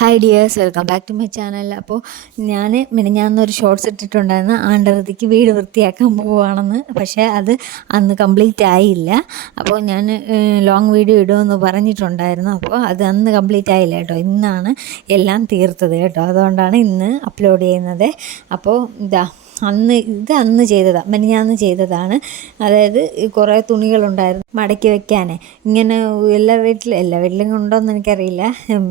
Hi dears welcome back to my channel അപ്പോൾ ഞാൻ മിനിഞ്ഞാന്നൊരു shorts ഇട്ടിട്ടുണ്ടായിരുന്നു. ആണ്ടറതിക്ക് വീട് വൃത്തിയാക്കാൻ പോവുകയാണെന്ന് പക്ഷേ അത് അന്ന് കംപ്ലീറ്റ് ആയില്ല. അപ്പോൾ ഞാൻ ലോങ് വീഡിയോ ഇടുമെന്ന് പറഞ്ഞിട്ടുണ്ടായിരുന്നു. അപ്പോൾ അത് അന്ന് കംപ്ലീറ്റ് ആയില്ല കേട്ടോ. ഇന്നാണ് എല്ലാം തീർത്തത് കേട്ടോ. അതുകൊണ്ടാണ് ഇന്ന് അപ്ലോഡ് ചെയ്യുന്നത്. അപ്പോൾ ഇതാ അന്ന് ഇത് അന്ന് ചെയ്തതാണ് മെനിഞ്ഞാന്ന് ചെയ്തതാണ്. അതായത് കുറേ തുണികളുണ്ടായിരുന്നു മടക്കി വെക്കാനേ. ഇങ്ങനെ എല്ലാ വീട്ടിലും എല്ലാ വീട്ടിലും ഉണ്ടോയെന്ന് എനിക്കറിയില്ല.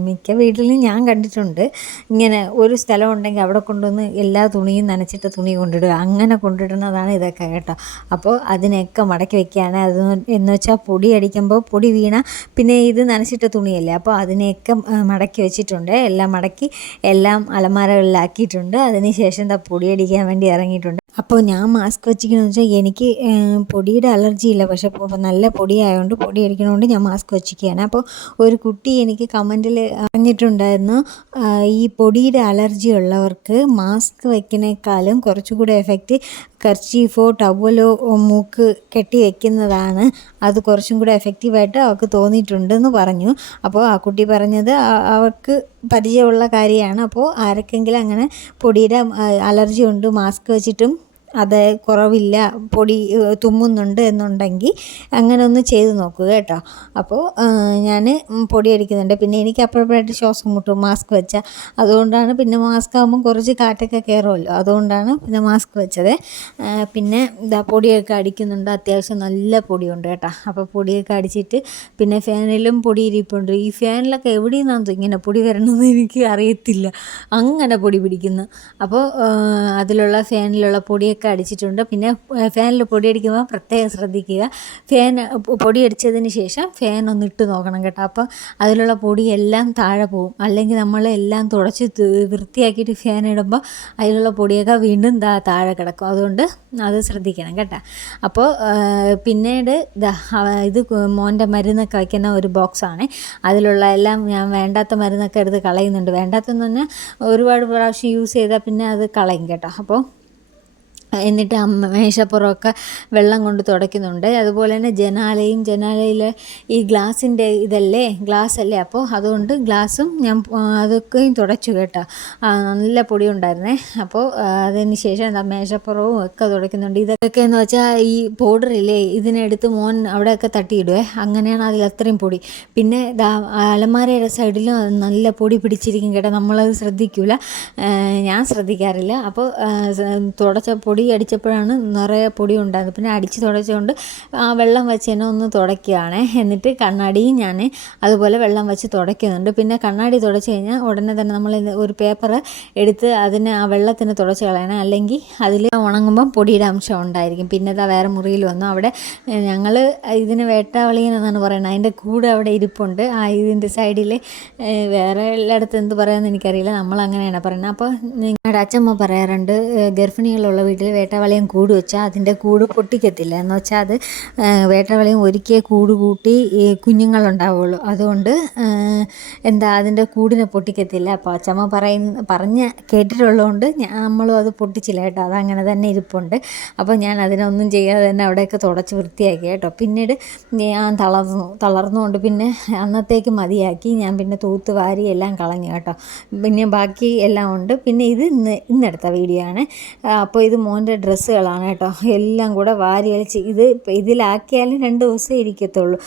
മിക്ക വീട്ടിലും ഞാൻ കണ്ടിട്ടുണ്ട്. ഇങ്ങനെ ഒരു സ്ഥലം ഉണ്ടെങ്കിൽ അവിടെ കൊണ്ടുവന്ന് എല്ലാ തുണിയും നനച്ചിട്ട് തുണി കൊണ്ടിടുക. അങ്ങനെ കൊണ്ടിടുന്നതാണ് ഇതൊക്കെ കേട്ടോ. അപ്പോൾ അതിനെയൊക്കെ മടക്കി വെക്കുകയാണ് അത് എന്ന് വെച്ചാൽ പൊടി അടിക്കുമ്പോൾ പൊടി വീണ പിന്നെ ഇത് നനച്ചിട്ട തുണിയല്ലേ. അപ്പോൾ അതിനെയൊക്കെ മടക്കി വെച്ചിട്ടുണ്ട്. എല്ലാം മടക്കി എല്ലാം അലമാരകളിലാക്കിയിട്ടുണ്ട്. അതിന് ശേഷം എന്താ പൊടി അടിക്കാൻ വേണ്ടി ഇറങ്ങിയിട്ടുണ്ട്. അപ്പോൾ ഞാൻ മാസ്ക് വെച്ചിരിക്കണമെന്ന് വെച്ചാൽ എനിക്ക് പൊടിയുടെ അലർജി ഇല്ല. പക്ഷേ നല്ല പൊടിയായതുകൊണ്ട് പൊടി അടിക്കണതുകൊണ്ട് ഞാൻ മാസ്ക് വെച്ചിരിക്കുകയാണ്. അപ്പോൾ ഒരു കുട്ടി എനിക്ക് കമന്റിൽ പറഞ്ഞിട്ടുണ്ടായിരുന്നു ഈ പൊടിയുടെ അലർജി ഉള്ളവർക്ക് മാസ്ക് വയ്ക്കുന്നേക്കാളും കുറച്ചുകൂടെ എഫക്റ്റ് കർച്ചീഫോ ടവലോ മൂക്ക് കെട്ടി വെക്കുന്നതാണ്. അത് കുറച്ചും കൂടെ എഫക്റ്റീവായിട്ട് അവൾക്ക് തോന്നിയിട്ടുണ്ടെന്ന് പറഞ്ഞു. അപ്പോൾ ആ കുട്ടി പറഞ്ഞത് അവർക്ക് പരിചയമുള്ള കാര്യമാണ്. അപ്പോൾ ആരൊക്കെങ്കിലും അങ്ങനെ പൊടിയുടെ അലർജി ഉണ്ട് മാസ്ക് വെച്ചിട്ടും അത് കുറവില്ല പൊടി തുമ്മുന്നുണ്ട് എന്നുണ്ടെങ്കിൽ അങ്ങനെ ഒന്ന് ചെയ്ത് നോക്കുക കേട്ടോ. അപ്പോൾ ഞാൻ പൊടി അടിക്കുന്നുണ്ട്. പിന്നെ എനിക്ക് അപ്പോഴപ്പോഴായിട്ട് ശ്വാസം മുട്ടും മാസ്ക് വെച്ചാൽ അതുകൊണ്ടാണ് പിന്നെ മാസ്ക് ആകുമ്പം കുറച്ച് കാറ്റൊക്കെ കയറുമല്ലോ. അതുകൊണ്ടാണ് പിന്നെ മാസ്ക് വെച്ചത്. പിന്നെ ഇതാ പൊടിയൊക്കെ അടിക്കുന്നുണ്ട്. അത്യാവശ്യം നല്ല പൊടിയുണ്ട് കേട്ടോ. അപ്പോൾ പൊടിയൊക്കെ അടിച്ചിട്ട് പിന്നെ ഫാനിലും പൊടി ഇരിപ്പുണ്ട്. ഈ ഫാനിലൊക്കെ എവിടെ നിന്നാണ് ഇങ്ങനെ പൊടി വരണമെന്ന് എനിക്ക് അറിയത്തില്ല. അങ്ങനെ പൊടി പിടിക്കുന്നു. അപ്പോൾ അതിലുള്ള ഫാനിലുള്ള പൊടിയൊക്കെ അടിച്ചിട്ടുണ്ട്. പിന്നെ ഫാനിൽ പൊടിയടിക്കുമ്പോൾ പ്രത്യേകം ശ്രദ്ധിക്കുക. ഫാൻ പൊടിയടിച്ചതിന് ശേഷം ഫാൻ ഒന്ന് ഇട്ട് നോക്കണം കേട്ടോ. അപ്പോൾ അതിലുള്ള പൊടിയെല്ലാം താഴെ പോകും. അല്ലെങ്കിൽ നമ്മൾ എല്ലാം തുടച്ച് വൃത്തിയാക്കിയിട്ട് ഫാൻ ഇടുമ്പോൾ അതിലുള്ള പൊടിയൊക്കെ വീണ്ടും താഴെ കിടക്കും. അതുകൊണ്ട് അത് ശ്രദ്ധിക്കണം കേട്ടോ. അപ്പോൾ പിന്നീട് ഇത് മോന്റെ മരുന്നൊക്കെ വയ്ക്കുന്ന ഒരു ബോക്സാണ്. അതിലുള്ള എല്ലാം ഞാൻ വേണ്ടാത്ത മരുന്നൊക്കെ എടുത്ത് കളയുന്നുണ്ട്. വേണ്ടാത്തെന്ന് പറഞ്ഞാൽ ഒരുപാട് പ്രാവശ്യം യൂസ് ചെയ്താൽ പിന്നെ അത് കളയും കേട്ടോ. അപ്പോൾ എന്നിട്ട് അമ്മ മേശപ്പുറമൊക്കെ വെള്ളം കൊണ്ട് തുടയ്ക്കുന്നുണ്ട്. അതുപോലെ തന്നെ ജനാലയും ജനാലയിലെ ഈ ഗ്ലാസിന്റെ ഇതല്ലേ? ഗ്ലാസ് അല്ലേ അപ്പോൾ അതുകൊണ്ട് ഗ്ലാസും ഞാൻ അതൊക്കെയും തുടച്ചു കേട്ടോ. നല്ല പൊടി ഉണ്ടായിരുന്നേ അപ്പോൾ അതിന് ശേഷം എന്താ മേശപ്പുറവും ഒക്കെ തുടയ്ക്കുന്നുണ്ട്. ഇതൊക്കെ എന്ന് വെച്ചാൽ ഈ പൗഡറില്ലേ? ഇതിനെടുത്ത് മോൻ അവിടെയൊക്കെ തട്ടിയിടുവേ. അങ്ങനെയാണ് അതിൽ അത്രയും പൊടി. പിന്നെ അലമാരയുടെ സൈഡിലും നല്ല പൊടി പിടിച്ചിരിക്കും കേട്ടോ. നമ്മളത് ശ്രദ്ധിക്കില്ല ഞാൻ ശ്രദ്ധിക്കാറില്ല. അപ്പോൾ തുടച്ച പൊടി അടിച്ചപ്പോഴാണ് നിറയെ പൊടി ഉണ്ടായത്. പിന്നെ അടിച്ച് തുടച്ചുകൊണ്ട് ആ വെള്ളം വെച്ച് തന്നെ ഒന്ന് തുടയ്ക്കുകയാണ്. എന്നിട്ട് കണ്ണാടിയും ഞാൻ അതുപോലെ വെള്ളം വെച്ച് തുടയ്ക്കുന്നുണ്ട്. പിന്നെ കണ്ണാടി തുടച്ച് കഴിഞ്ഞാൽ ഉടനെ തന്നെ നമ്മൾ ഒരു പേപ്പർ എടുത്ത് അതിന് ആ വെള്ളത്തിന് തുടച്ച് കളയണം. അല്ലെങ്കിൽ അതിൽ ഉണങ്ങുമ്പം പൊടിയുടെ അംശം ഉണ്ടായിരിക്കും. പിന്നെ ഇതാ വേറെ മുറിയിൽ വന്നു. അവിടെ ഞങ്ങൾ ഇതിന് വേട്ടാവളിയൻ എന്നാണ് പറയുന്നത്. അതിന്റെ കൂടെ അവിടെ ഇരിപ്പുണ്ട്. ആ ഇതിന്റെ സൈഡിൽ വേറെ എല്ലായിടത്തും എന്ത് പറയാമെന്ന് എനിക്കറിയില്ല. നമ്മൾ അങ്ങനെയാണ് പറയുന്നത്. അപ്പോൾ നിങ്ങളുടെ അച്ഛമ്മ പറയാറുണ്ട് ഗർഭിണികളുള്ള വീട്ടിൽ വേട്ടവളയം കൂട് വെച്ചാൽ അതിന്റെ കൂട് പൊട്ടിക്കത്തില്ല. എന്ന് വെച്ചാൽ അത് വേട്ടവളയും ഒരിക്കൽ കൂട് കൂട്ടി കുഞ്ഞുങ്ങളുണ്ടാവുള്ളൂ. അതുകൊണ്ട് എന്താ അതിന്റെ കൂടിനെ പൊട്ടിക്കത്തില്ല. അപ്പോൾ അച്ചമ്മ പറയുന്ന പറഞ്ഞ് കേട്ടിട്ടുള്ളതുകൊണ്ട് നമ്മളും അത് പൊട്ടിച്ചില്ല കേട്ടോ. അതങ്ങനെ തന്നെ ഇരിപ്പുണ്ട്. അപ്പോൾ ഞാൻ അതിനൊന്നും ചെയ്യാതെ തന്നെ അവിടെയൊക്കെ തുടച്ച് വൃത്തിയാക്കി കേട്ടോ. പിന്നീട് ഞാൻ തളർന്നു തളർന്നുകൊണ്ട് പിന്നെ അന്നത്തേക്ക് മതിയാക്കി. ഞാൻ പിന്നെ തൂത്ത് വാരി എല്ലാം കളഞ്ഞു കേട്ടോ. പിന്നെ ബാക്കി എല്ലാം ഉണ്ട്. പിന്നെ ഇത് ഇന്ന് ഇന്നെടുത്ത വീഡിയോ ആണ്. അപ്പോൾ ഇത് മോന്റെ ഡ്രസ്സുകളാണ് കേട്ടോ. എല്ലാം കൂടെ വാരി അലിച്ച് ഇത് ഇതിലാക്കിയാലും രണ്ട് ദിവസമേ ഇരിക്കത്തുള്ളൂ.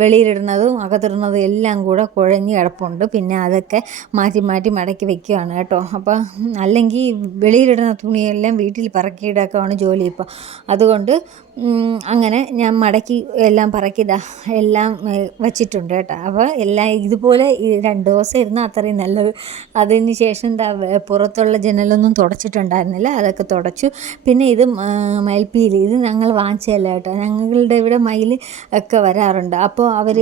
വെളിയിലിടുന്നതും അകത്തിടുന്നതും എല്ലാം കൂടെ കുഴഞ്ഞ് കിടപ്പുണ്ട്. പിന്നെ അതൊക്കെ മാറ്റി മാറ്റി മടക്കി വെക്കുകയാണ് കേട്ടോ. അപ്പോൾ അല്ലെങ്കിൽ വെളിയിലിടുന്ന തുണിയെല്ലാം വീട്ടിൽ പറക്കിയിടൊക്കെയാണ് ജോലി ഇപ്പോൾ അതുകൊണ്ട് അങ്ങനെ ഞാൻ മടക്കി എല്ലാം പറക്കിതാ എല്ലാം വച്ചിട്ടുണ്ട് കേട്ടോ. അപ്പോൾ എല്ലാം ഇതുപോലെ രണ്ട് ദിവസം ഇരുന്നാൽ അത്രയും നല്ലത്. അതിന് ശേഷം പുറത്തുള്ള ജനലൊന്നും തുടച്ചിട്ടുണ്ടായിരുന്നില്ല. അതൊക്കെ തുടച്ചു. പിന്നെ ഇത് മയിൽപ്പീൽ. ഇത് ഞങ്ങൾ വാങ്ങിച്ചതല്ല കേട്ടോ. ഞങ്ങളുടെ ഇവിടെ മയിൽ ഒക്കെ വരാറുണ്ട്. അപ്പോൾ അവർ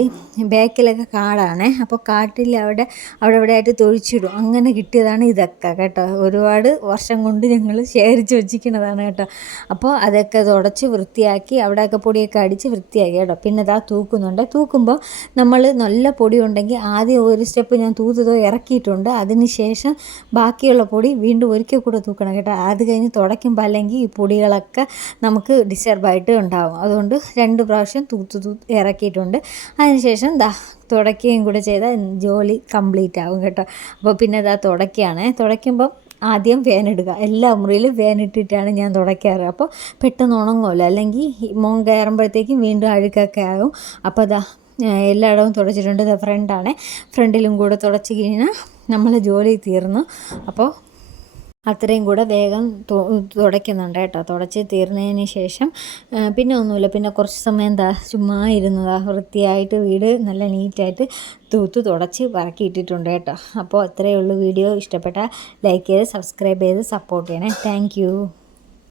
ബാക്കിലൊക്കെ കാടാണേ. അപ്പോൾ കാട്ടിൽ അവിടെ അവിടെ ഇവിടെ ആയിട്ട് തൊഴിച്ചിടും. അങ്ങനെ കിട്ടിയതാണ് ഇതൊക്കെ കേട്ടോ. ഒരുപാട് വർഷം കൊണ്ട് ഞങ്ങൾ ശേഖരിച്ച് വെച്ചിരിക്കുന്നതാണ് കേട്ടോ. അപ്പോൾ അതൊക്കെ തുടച്ച് വൃത്തിയാക്കി അവിടെയൊക്കെ പൊടിയൊക്കെ അടിച്ച് വൃത്തിയാക്കി കേട്ടോ. പിന്നെ ഇതാ തൂക്കുന്നുണ്ട്. തൂക്കുമ്പോൾ നമ്മൾ നല്ല പൊടി ഉണ്ടെങ്കിൽ ആദ്യം ഒരു സ്റ്റെപ്പ് ഞാൻ തൂത്തതോ ഇറക്കിയിട്ടുണ്ട്. അതിന് ശേഷം ബാക്കിയുള്ള പൊടി വീണ്ടും ഒരിക്കൽ കൂടെ തൂക്കണം കേട്ടോ. അത് കഴിഞ്ഞ് തുടയ്ക്കുമ്പോൾ അല്ലെങ്കിൽ ഈ പൊടികളൊക്കെ നമുക്ക് ഡിസ്റ്റർബായിട്ട് ഉണ്ടാവും. അതുകൊണ്ട് രണ്ട് പ്രാവശ്യം തൂത്ത് തൂത്ത് ഇറക്കിയിട്ടുണ്ട്. അതിനുശേഷം ദാ തുടയ്ക്കുകയും കൂടെ ചെയ്താൽ ജോലി കംപ്ലീറ്റ് ആകും കേട്ടോ. അപ്പോൾ പിന്നെ ഇതാ തുടയ്ക്കുകയാണ്. തുടയ്ക്കുമ്പം ആദ്യം വേനിടുക എല്ലാ മുറിയിലും വേനിട്ടിട്ടാണ് ഞാൻ തുടയ്ക്കാറ്. അപ്പോൾ പെട്ടെന്ന് ഉണങ്ങുമല്ലോ. അല്ലെങ്കിൽ മോൻ കയറുമ്പോഴത്തേക്കും വീണ്ടും അഴുക്കൊക്കെ ആകും. അപ്പോൾ അതാ എല്ലായിടവും തുടച്ചിട്ടുണ്ട്. ഫ്രണ്ടാണ്. ഫ്രണ്ടിലും കൂടെ തുടച്ച് കഴിഞ്ഞാൽ നമ്മൾ ജോലി തീർന്നു. അപ്പോൾ അത്രയും കൂടെ വേഗം തുടയ്ക്കുന്നുണ്ട് കേട്ടോ. തുടച്ച് തീർന്നതിന് ശേഷം പിന്നെ ഒന്നുമില്ല. പിന്നെ കുറച്ച് സമയം എന്താ ചുമ്മാ ഇരുന്നതാ വൃത്തിയായിട്ട് വീട് നല്ല നീറ്റായിട്ട് തൂത്ത് തുടച്ച് പറക്കിയിട്ടിട്ടുണ്ട് കേട്ടോ. അപ്പോൾ അത്രയേ ഉള്ളൂ വീഡിയോ. ഇഷ്ടപ്പെട്ടാൽ ലൈക്ക് ചെയ്ത് സബ്സ്ക്രൈബ് ചെയ്ത് സപ്പോർട്ട് ചെയ്യണേ. താങ്ക്